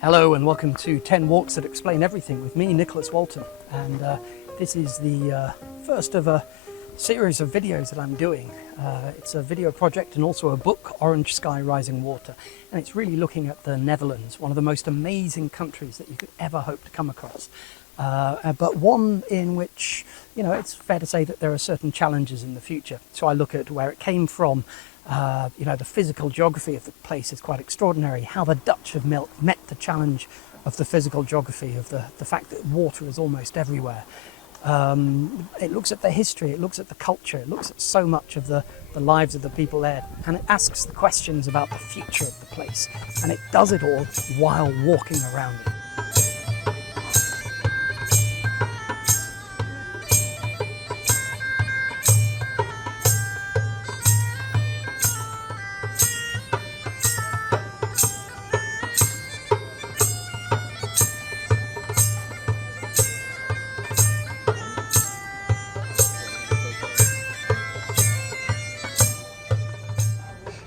Hello and welcome to 10 Walks That Explain Everything with me, Nicholas Walton. And this is the first of a series of videos that I'm doing. It's a video project and also a book, Orange Sky, Rising Water. And it's really looking at the Netherlands, one of the most amazing countries that you could ever hope to come across. But one in which, it's fair to say that there are certain challenges in the future. So I look at where it came from. The physical geography of the place is quite extraordinary. How the Dutch have met the challenge of the physical geography, of the fact that water is almost everywhere. It looks at the history, it looks at the culture, it looks at so much of the lives of the people there, and it asks the questions about the future of the place. And it does it all while walking around it.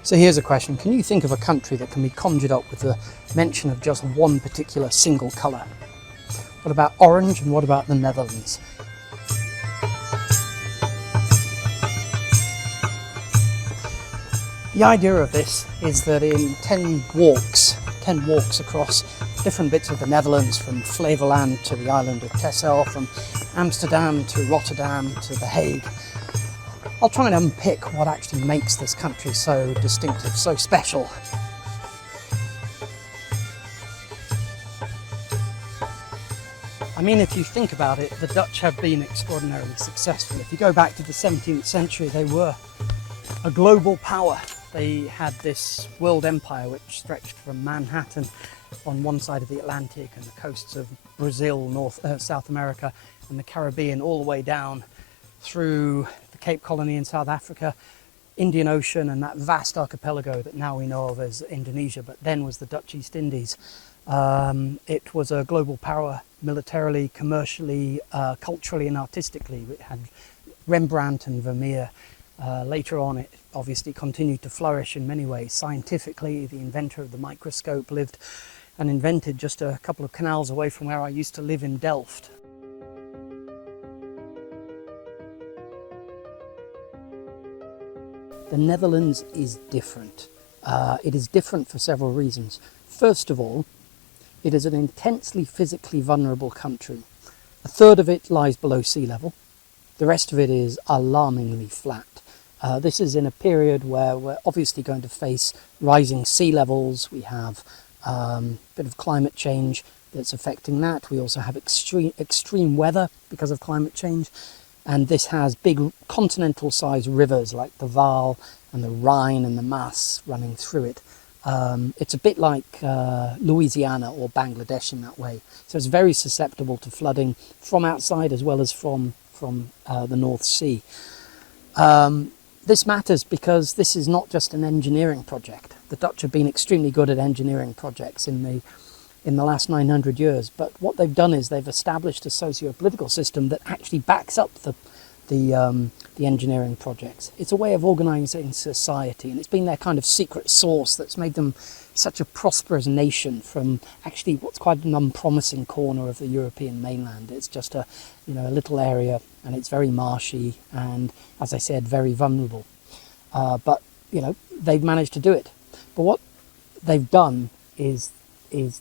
So here's a question. Can you think of a country that can be conjured up with the mention of just one particular single colour? What about orange and what about the Netherlands? The idea of this is that in 10 walks across different bits of the Netherlands, from Flevoland to the island of Texel, from Amsterdam to Rotterdam to The Hague, I'll try and unpick what actually makes this country so distinctive, so special. I mean, if you think about it, the Dutch have been extraordinarily successful. If you go back to the 17th century, they were a global power. They had this world empire which stretched from Manhattan on one side of the Atlantic and the coasts of Brazil, South America and the Caribbean, all the way down through the Cape Colony in South Africa, Indian Ocean, and that vast archipelago that now we know of as Indonesia, but then was the Dutch East Indies. It was a global power militarily, commercially, culturally and artistically. It had Rembrandt and Vermeer. Later on it obviously continued to flourish in many ways. Scientifically, the inventor of the microscope lived and invented just a couple of canals away from where I used to live in Delft. The Netherlands is different. It is different for several reasons. First of all, it is an intensely physically vulnerable country. A third of it lies below sea level. The rest of it is alarmingly flat. This is in a period where we're obviously going to face rising sea levels. We have a bit of climate change that's affecting that. We also have extreme weather because of climate change. And this has big continental-sized rivers like the Waal and the Rhine and the Maas running through it. It's a bit like Louisiana or Bangladesh in that way. So it's very susceptible to flooding from outside as well as from the North Sea. This matters because this is not just an engineering project. The Dutch have been extremely good at engineering projects in the last 900 years, but what they've done is they've established a socio-political system that actually backs up the engineering projects. It's a way of organising society, and it's been their kind of secret sauce that's made them such a prosperous nation from actually what's quite an unpromising corner of the European mainland. It's just a little area, and it's very marshy and, as I said, very vulnerable. But they've managed to do it. But what they've done is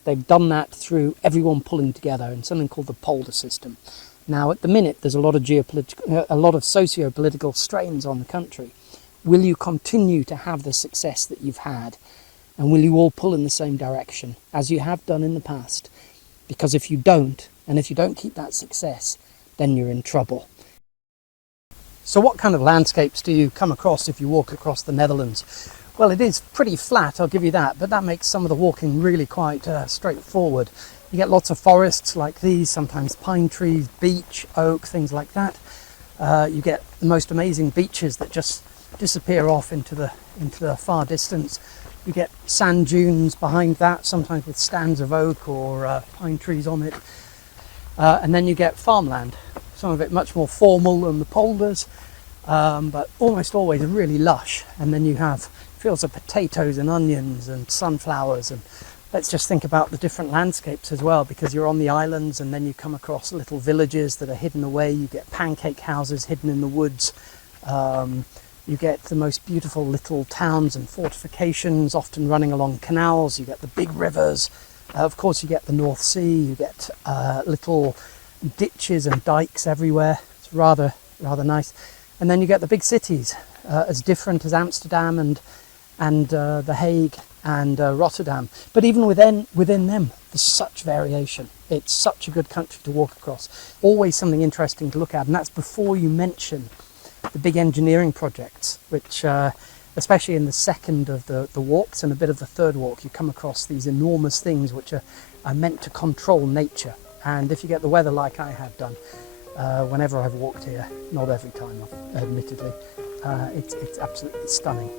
they've done that through everyone pulling together in something called the polder system. Now, at the minute, there's a lot of socio-political strains on the country. Will you continue to have the success that you've had? And will you all pull in the same direction, as you have done in the past? Because if you don't, and if you don't keep that success, then you're in trouble. So what kind of landscapes do you come across if you walk across the Netherlands? Well, it is pretty flat, I'll give you that, but that makes some of the walking really quite straightforward. You get lots of forests like these, sometimes pine trees, beech, oak, things like that. You get the most amazing beaches that just disappear off into the far distance. You get sand dunes behind that, sometimes with stands of oak or pine trees on it. And then you get farmland, some of it much more formal than the polders, but almost always really lush. And then you have fields of potatoes and onions and sunflowers and let's just think about the different landscapes as well, because you're on the islands and then you come across little villages that are hidden away. You get pancake houses hidden in the woods. You get the most beautiful little towns and fortifications, often running along canals. You get the big rivers. Of course, you get the North Sea. You get little ditches and dikes everywhere. It's rather nice. And then you get the big cities, as different as Amsterdam and The Hague and Rotterdam. But even within them, there's such variation. It's such a good country to walk across. Always something interesting to look at, and that's before you mention the big engineering projects, which especially in the second of the walks and a bit of the third walk, you come across these enormous things which are meant to control nature. And if you get the weather like I have done, whenever I've walked here, not every time admittedly, it's absolutely stunning.